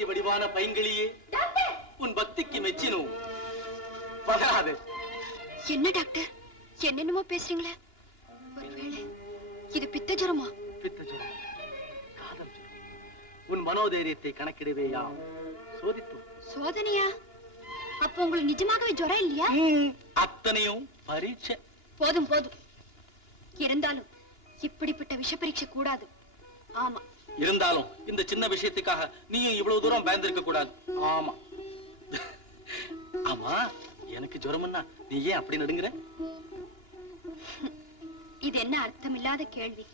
பராசக்தி வடிவான பைங்கிளியே, உன் பக்திக்கு மெச்சினோம். பகராது. என்ன டாக்டர், என்னென்னமோ பேசுறீங்களே? ஒருவேளை இது பித்த ஜுரமா? பித்த ஜுரம், காதல் ஜுரம். உன் மனோதைரியத்தை கணக்கிடவேயா சோதித்தோம். சோதனையா? அப்போ உங்களுக்கு நிஜமாகவே ஜுரம் இல்லையா? அத்தனையும் பரீட்சை. போதும் போதும். இருந்தாலும் இப்படிப்பட்ட விஷ பரீட்சை கூடாது. ஆமா, இருந்தாலும் இந்த சின்ன விஷயத்துக்காக நீயும் இவ்வளவு தூரம் பயந்திருக்க கூடாது. ஆமா ஆமா, எனக்கு ஜுரம்னா நீ ஏன் அப்படி நடுங்குற? இது என்ன அர்த்தமில்லாத கேள்வி?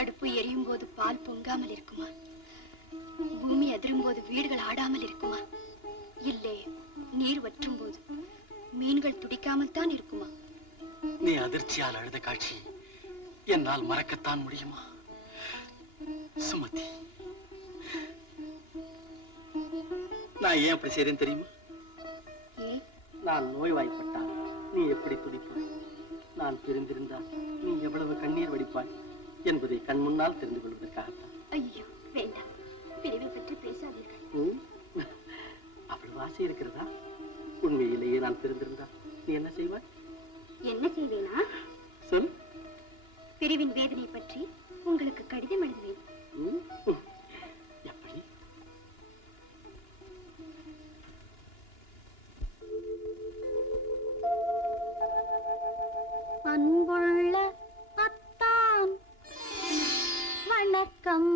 அடுப்பு எரியும் போது பால் பொங்காமல் இருக்குமா? பூமி அதிரும் போது வீடுகள் ஆடாமல் இருக்குமா? இல்லை, நீர் வற்றும் போது மீன்கள் துடிக்காமல் தான் இருக்குமா? நீ அதிர்ச்சியால் அழுத காட்சி என்னால் மறக்கத்தான் முடியுமா சுமதி? நான் ஏன் அப்படி செய்றேன் தெரியுமா? நான் நோய்வாய்ப்பட்டால் நீ எப்படி துடிப்பாய், நான் பிரிந்திருந்தால் நீ எவ்வளவு கண்ணீர் வடிப்பாய் என்பதை கண் முன்னால் தெரிந்து கொள்வதற்காகத்தான். ஐயோ வேண்டாம், பிரிவை பற்றி பேசாதீர்கள். அவ்வளவு ஆசை இருக்கிறதா? உண்மையிலேயே நான் பிரிந்திருந்தால் நீ என்ன செய்வாய்? என்ன செய்வேனா? சொல். பிரிவின் வேதனை பற்றி உங்களுக்கு கடிதம் எழுதுவேன். எப்படி? அன்புள்ள அத்தான் வணக்கம்,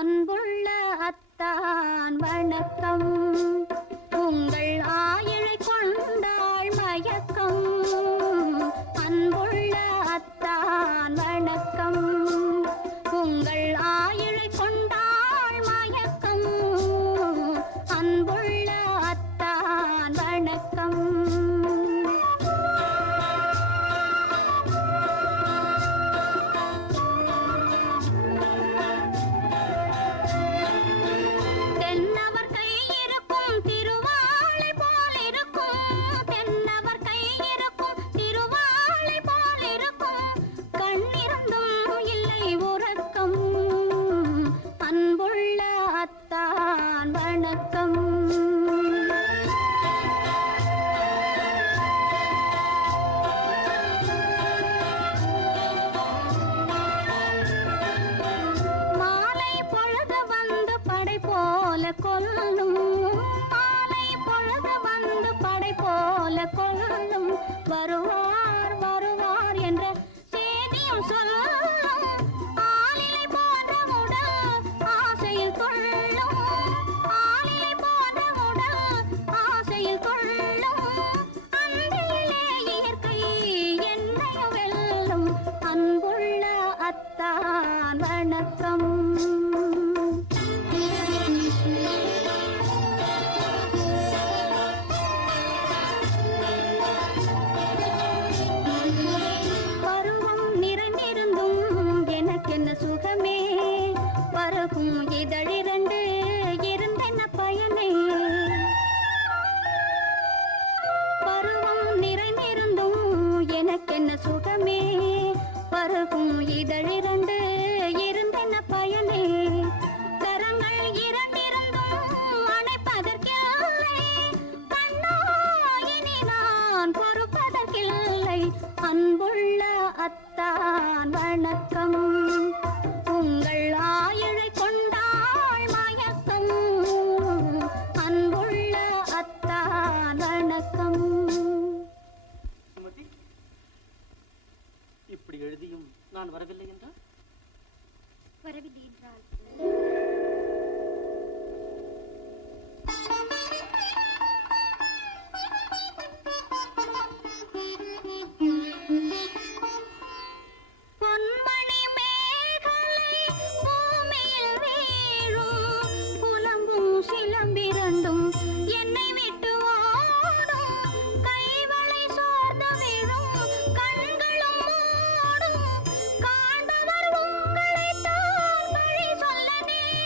அன்புள்ள அத்தான் வணக்கம். உங்கள் ஆயிழை கொண்டாள் மயக்கம். அன்புள்ள அத்தான் வணக்கம். உங்கள் ஆயிழை கொண்டாள் மயக்கம். அன்புள்ள அத்தான் வணக்கம். வருவார் வருவார் என்ற செய்தியும் சொல்லும். ஆளிலை போன்ற உடல் ஆசையில் கொள்ளும். ஆளிலை போன்ற உடல் ஆசையில் கொள்ளும். அன்பிலே இயற்கை என்னையும் வெல்லும். அன்புள்ள அத்தான் வணக்கம். சுகமே பருகும் இதழிரண்டு இருந்தென்ன பயனே? பருவம் நிறைந்திருந்தும் எனக்கென்ன சுகமே? பருகும் இதழிரண்டு இருந்தென்ன பயனே? கரங்கள் இரண்டிருந்தும் அணைப்பதற்கில்லை. கண்ணோ இனி நான் பொறுப்பதற்கில்லை. அன்புள்ள அத்தான் வணக்கம். உங்கள் ஆயிழை கொண்டாள் மயக்கம். அன்புள்ள அத்தான் வணக்கம். சுமதி, இப்படி எழுதியும் நான் வரவில்லை என்றால்? வரவில்லை என்றால் பொன்மணி மேகலை பூமியில் வீழும். புலம்பும் சிலம்பிரண்டும் என்னை விட்டு ஓடும். கைவளை சோர்ந்து விழும் கண்களும் மூடும். காண்பவர் உங்களைத்தான் வழி சொல்ல நேரும்.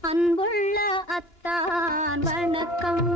அன்புள்ள அத்தான் வணக்கம்.